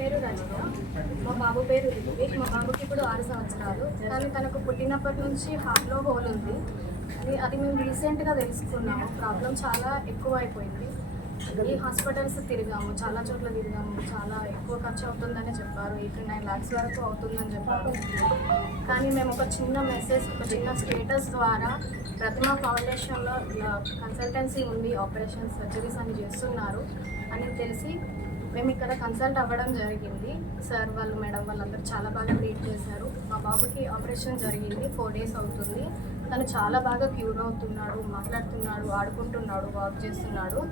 పేరు రజిత, మా బాబు పేరు రిత్విక్. మా బాబుకి ఇప్పుడు 6 సంవత్సరాలు. కానీ తనకు పుట్టినప్పటి నుంచి హార్ట్లో హోల్ ఉంది. అది మేము రీసెంట్గా తెలుసుకున్నాము. ప్రాబ్లం చాలా ఎక్కువ అయిపోయింది. ఈ హాస్పిటల్స్ తిరిగాము, చాలా చోట్ల తిరిగాము. చాలా ఎక్కువ ఖర్చు అవుతుందని చెప్పారు. 8-9 lakhs వరకు అవుతుందని చెప్పారు. కానీ మేము ఒక చిన్న మెసేజ్, ఒక చిన్న స్టేటస్ ద్వారా ప్రతిమా ఫౌండేషన్లో ఇలా కన్సల్టెన్సీ ఉంది, ఆపరేషన్ సర్జరీస్ అని చేస్తున్నారు అని తెలిసి మేము ఇక్కడ కన్సల్ట్ అవ్వడం జరిగింది. సార్ వాళ్ళు, మేడం వాళ్ళందరూ చాలా బాగా ట్రీట్ చేశారు. మా బాబుకి ఆపరేషన్ జరిగింది, 4 days అవుతుంది. తను చాలా బాగా క్యూర్ అవుతున్నాడు, మాట్లాడుతున్నాడు, ఆడుకుంటున్నాడు, వాక్ చేస్తున్నాడు.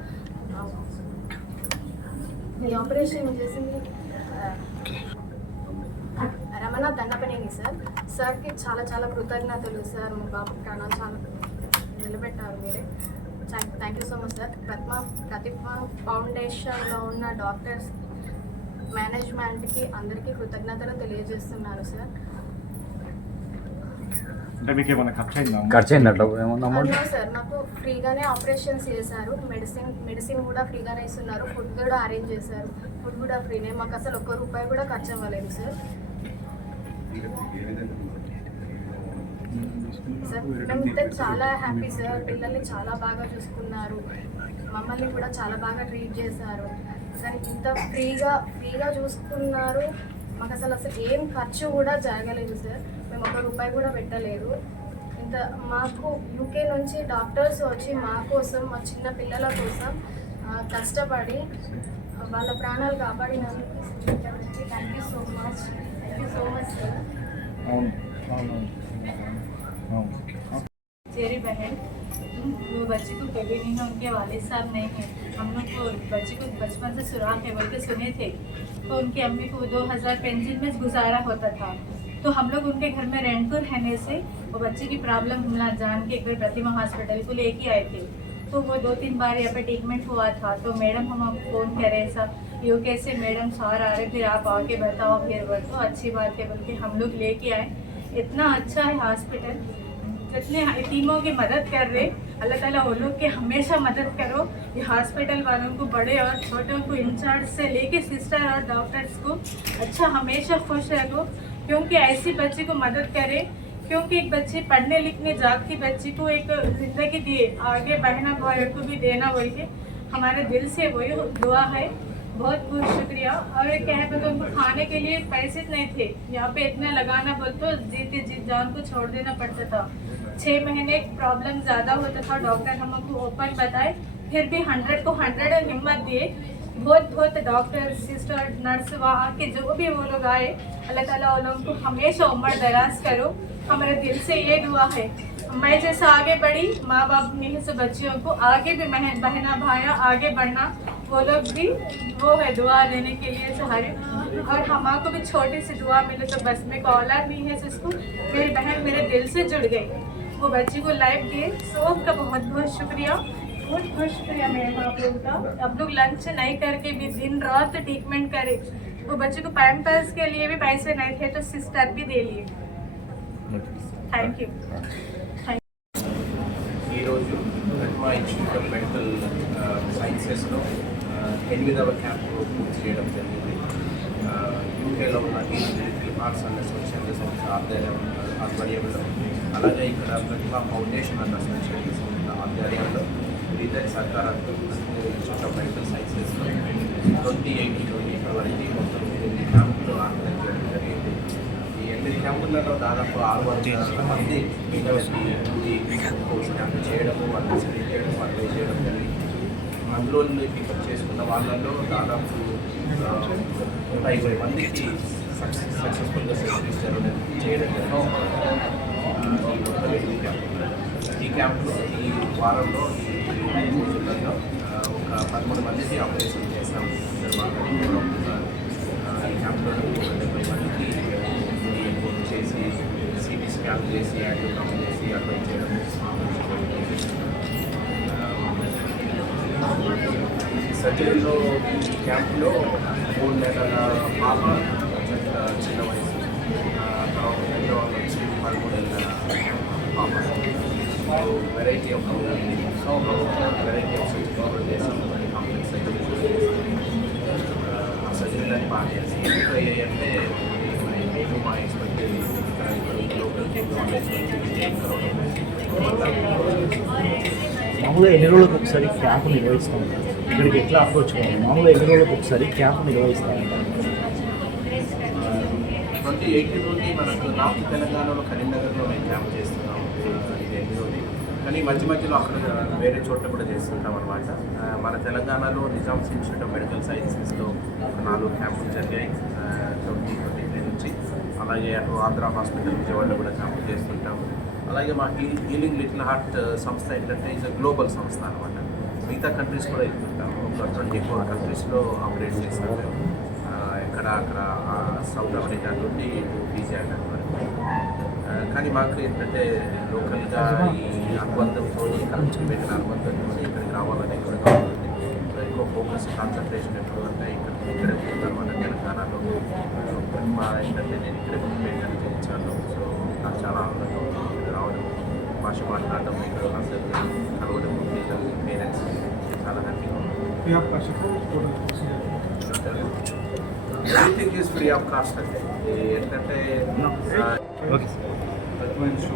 ఈ ఆపరేషన్ చేసింది రమణ దండపనేని సార్కి చాలా చాలా కృతజ్ఞతలు సార్. మా బాబు ప్రాణాలు చాలా నిలబెట్టారు మీరే. Thank you so much sir. Pratima ఫౌండేషన్లో ఉన్న డాక్టర్స్, మేనేజ్మెంట్కి అందరికీ కృతజ్ఞతలు తెలియజేస్తున్నారు సార్. అంటే మీకు ఏమైనా ఖర్చు అయిందట్లా సార్ నాకు ఫ్రీగానే ఆపరేషన్స్ చేశారు. మెడిసిన్ కూడా ఫ్రీగానే ఇస్తున్నారు. ఫుడ్ కూడా అరేంజ్ చేశారు. ఫుడ్ కూడా ఫ్రీనే. మాకు అసలు ₹1 కూడా ఖర్చు అవ్వలేదు సార్. మేమైతే చాలా హ్యాపీ సార్. పిల్లల్ని చాలా బాగా చూసుకున్నారు, మమ్మల్ని కూడా చాలా బాగా ట్రీట్ చేశారు. కానీ ఇంత ఫ్రీగా చూసుకున్నారు. మాకు అసలు ఏం ఖర్చు కూడా జరగలేదు సార్. మేము ₹1 కూడా పెట్టలేదు. ఇంత మాకు యూకే నుంచి డాక్టర్స్ వచ్చి మా కోసం, మా చిన్న పిల్లల కోసం కష్టపడి వాళ్ళ ప్రాణాలు కాపాడినందుకు thank you so much. Thank you so much sir. मेरी बहन, वो बच्चे को कभी नहीं है, उनके वालिद साहब नहीं हैं। हम लोग को बच्चे को बचपन से सुराख है बोल के सुने थे। तो उनकी अम्मी को 2000 पेंशन में गुजारा होता था। तो हम लोग उनके घर में रेंट पर रहने से वो बच्चे की प्रॉब्लम हमला जान के एक बार प्रतिमा हॉस्पिटल को लेके आए थे। तो वो 2-3 बार यहाँ पे ट्रीटमेंट हुआ था। तो मैडम हम फ़ोन करे सब यूके से मैडम सार आ रहे थे, आप आके बताओ फिर तो अच्छी बात है बोल के हम लोग लेके आए। इतना अच्छा है हॉस्पिटल, जितने यतीमों की मदद कर रहे, अल्लाह ताला वो लोग के हमेशा मदद करो। ये हॉस्पिटल वालों को, बड़े और छोटों को, इंचार्ज से लेके सिस्टर और डॉक्टर्स को अच्छा हमेशा खुश रखो, क्योंकि ऐसी बच्ची को मदद करे। क्योंकि एक बच्ची पढ़ने लिखने जाती बच्ची को एक ज़िंदगी दिए, आगे बहना भाई को भी देना बोल के हमारे दिल से वही दुआ है। बहुत बहुत शुक्रिया। और कहे तो उनको खाने के लिए पैसे नहीं थे, यहाँ पे इतना लगाना बोल तो जीते जी जान को छोड़ देना पड़ता था। 6 महीने प्रॉब्लम ज़्यादा होता था, डॉक्टर हमको ओपन बताए, फिर भी 100 को 100 हिम्मत दिए। बहुत डॉक्टर, सिस्टर, नर्स, वहाँ के जो भी वो लोग आए, अल्लाह ताला वो लोगों को हमेशा उम्र दराज करो। हमारे दिल से ये दुआ है। मैं जैसा आगे बढ़ी, माँ बाप ने से बच्चियों को आगे भी बहना भाया आगे बढ़ना, वो लोग भी वो है दुआ देने के लिए सहारे। और हमारे भी छोटी सी दुआ मिले तो बस में औलाद नहीं है जिसको, मेरी बहन मेरे दिल से जुड़ गई, वो बच्ची को लाइफ दिए। सबका बहुत बहुत शुक्रिया, बहुत शुक्रिया मैम आप लोग का। अब लोग लंच नहीं करके भी दिन रात ट्रीटमेंट करे। वो बच्चे को पैम्पर्स के लिए भी पैसे नहीं थे तो सिस्टर भी दे लिए। Thank you. Pratima institute of medical సైన్సెస్లో 8వ క్యాంపు పూర్తి చేయడం జరిగింది. యూకేలో ఉన్న హిల్ ఆర్ట్స్ అండ్ సోషల్ సంస్థ ఆధ్వర్యంలో, అలాగే ఇక్కడ ప్రతిమా ఫౌండేషన్ అన్న సోషల్ సంస్థ ఆధ్వర్యంలో ఇద్దరి సహకారంతో ఇన్స్టిట్యూట్ ఆఫ్ మెడికల్ సైన్సెస్లో 2018 వరకు మొత్తం 8 క్యాంపులు ఆర్గనైజ్ చేయడం జరిగింది. ఈ 8 క్యాంపులలో దాదాపు 600 మంది పిల్లలకి క్యాంప్ చేయడము, వాళ్ళు సెలెక్ట్ చేయడం, అప్లై చేయడం జరిగింది. అందులో పికప్ చేసుకున్న వాళ్ళలో దాదాపు 150 మందికి సక్సెస్ఫుల్గా సర్జరీస్ చేయడం జరిగింది. ఈ క్యాంపులో ఈ వారంలో, ఈ రోజులలో ఒక 13 మందికి ఆపరేషన్ చేస్తాం. ఈ క్యాంపులో 70 మందికి చేసి సిటీ స్కాన్ చేసి, యాంజియోగ్రామ్ చేసి అప్లై చేయడం. సర్జరీలో క్యాంపులో 3 నెలల పాప, చిన్న వయసు, తర్వాత పెద్దవాళ్ళు వచ్చి 13 నెలల పాప. Variety of variety of surgery complex surgery, సర్జరీలని బాగా చేస్తాం. ట్రై అంటే నేను మా ఎక్స్పర్ట్ లోకల్ టీమ్ మామూలుగా ఎన్ని రోజులకు ఒకసారి క్యాంప్ నిర్వహిస్తాం ఇక్కడికి ఎట్లా అప్రోచ్ కావాలి? మామూలుగా ఎన్ని రోజులకు ఒకసారి క్యాంప్ నిర్వహిస్తాం? 2018 నుండి మనకు నార్త్ తెలంగాణలో కరీంనగర్లో మేము క్యాంప్ చేస్తున్నాం. ఇది 8వ. కానీ మధ్య మధ్యలో అక్కడ వేరే చోట్ల కూడా చేస్తుంటాం అనమాట. మన తెలంగాణలో నిజామ్స్ ఇన్స్టిట్యూట్ ఆఫ్ మెడికల్ సైన్సెస్లో 4 క్యాంపులు జరిగాయి 2023 నుంచి. అలాగే అటు ఆంధ్ర హాస్పిటల్ విజయవాడలో కూడా క్యాంపులు చేస్తుంటాం. అలాగే మా హీలింగ్ లిటిల్ హార్ట్ సంస్థ ఏంటంటే ఇది గ్లోబల్ సంస్థ అనమాట. మిగతా కంట్రీస్ కూడా వెళ్తుంటాం. ఒక 24 కంట్రీస్లో ఆపరేట్ చేస్తాం మేము. అక్కడ సౌత్ అమెరికా నుండి ఫీజీ వరకు. కానీ మాకు ఏంటంటే లోకల్గా ఈ అనుబంధంతో కనెక్షన్ పెట్టిన అనుబంధంతో ఇక్కడికి రావాలని కూడా కావాలి. ఎక్కువ ఫోకస్ కాన్సన్ట్రేషన్ ఎప్పుడు అంటే ఇక్కడే ఉంటుందన్నమాట తెలంగాణలో. మా ఏంటంటే నేను ఇక్కడే పేషెంట్ చేయించాను. సో నాకు చాలా ఆనందంగా ఉంది ఇక్కడ రావడం, భాష మాట్లాడడం, ఇక్కడ అందరూ కలవడం, పేరెంట్స్ చాలా హ్యాపీగా ఉంది. Everything is free of cost అంటే ఏంటంటే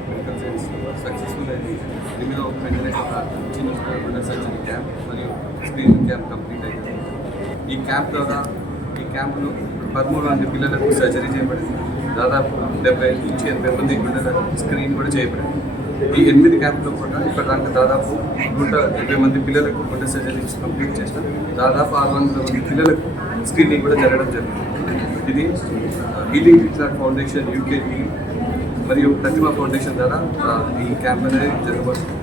మెడికల్ సైన్స్ సక్సెస్ఫుల్ అయింది. దీనిలో వెంటనే ఒక చిన్న సర్జరీ క్యాంప్ మరియు స్క్రీనింగ్ క్యాంప్ కంప్లీట్ అయింది. ఈ క్యాంప్ ద్వారా ఈ క్యాంపులో 13 మంది పిల్లలకు సర్జరీ చేయబడింది. దాదాపు 70 నుంచి 80 మంది పిల్లలకు స్క్రీన్ కూడా చేయబడింది. ఈ 8 క్యాంపులో కూడా ఇప్పటిదాకా దాదాపు 170 మంది పిల్లలకు గుండె సర్జరీస్ కంప్లీట్ చేసిన దాదాపు 600 మంది పిల్లలకు స్క్రీనింగ్ కూడా జరగడం జరిగింది. ఇది హీలింగ్ లిటిల్ ఫౌండేషన్ యూకే మరియు ప్రతిమ ఫౌండేషన్ ద్వారా ఈ క్యాంప్ అనేది జరగబోతుంది.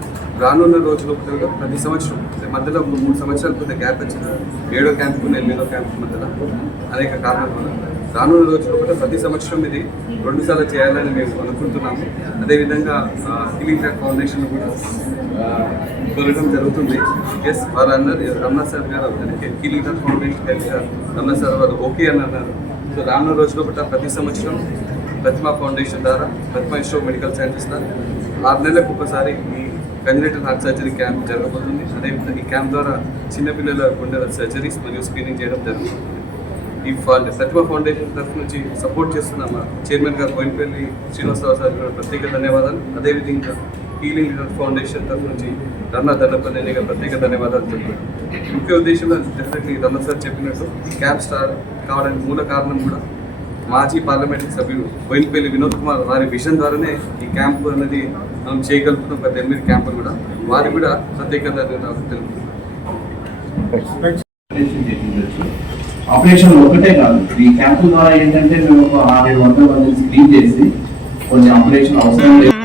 రానున్న రోజుల్లో కూడా ప్రతి సంవత్సరం మధ్యలో 3 సంవత్సరాలు కొంత గ్యాప్ వచ్చింది. 7వ క్యాంపు 8వ క్యాంపు మధ్యలో అనేక కారణాల వల్ల రానున్న రోజుల్లో కూడా ప్రతి సంవత్సరం ఇది 2 సార్లు చేయాలని మేము అనుకుంటున్నాము. అదేవిధంగా హీలింగ్ లిటిల్ ఫౌండేషన్ కూడా కోరడం జరుగుతుంది. ఎస్ వారు అన్నారు, రమణ సార్ గారు హీలింగ్ లిటిల్ ఫౌండేషన్ కలిసి రమణ సార్ వారు ఓకే అని అన్నారు. సో రానున్న రోజుల్లో కూడా ప్రతి సంవత్సరం ప్రతిమ ఫౌండేషన్ ద్వారా ప్రతిమ ఇన్స్టిట్యూట్ ఆఫ్ మెడికల్ సైన్సెస్ ద్వారా 6 నెలలకు ఒకసారి ఈ కంజనైటల్ హార్ట్ సర్జరీ క్యాంప్ జరగబోతుంది. అదేవిధంగా ఈ క్యాంప్ ద్వారా చిన్నపిల్లల గుండెల సర్జరీస్ మరియు స్క్రీనింగ్ చేయడం జరుగుతుంది. ఈ ప్రతిమ ఫౌండేషన్ తరఫు నుంచి సపోర్ట్ చేస్తున్న మా చైర్మన్ గారు బోయినపల్లి శ్రీనివాసరావు సార్ గారు ప్రత్యేక ధన్యవాదాలు. అదేవిధంగా హీలింగ్ లిటిల్ ఫౌండేషన్ తరఫు నుంచి రమణ దండపల్లి గారు ప్రత్యేక ధన్యవాదాలు చెప్తున్నాను. ముఖ్య ఉద్దేశంలో డెఫినెట్లీ రమణ సార్ చెప్పినట్టు ఈ క్యాంప్ స్టార్ట్ కావడానికి మూల కారణం కూడా మాజీ పార్లమెంటరీ సభ్యులు బోయినపల్లి వినోద్ కుమార్ వారి విజన్ ద్వారానే ఈ క్యాంపు అనేది మనం చేయగలుగుతున్నాం. ఒక 8 క్యాంపులు కూడా వారికి కూడా ప్రత్యేక ధన్యవాదాలు తెలుపుతున్నాం. ఆపరేషన్ ఒకటే కాదు, ఈ క్యాంపు ద్వారా ఏంటంటే మేము ఒక 600-700 మందిని స్క్రీన్ చేసి కొన్ని ఆపరేషన్ అవసరం లేదు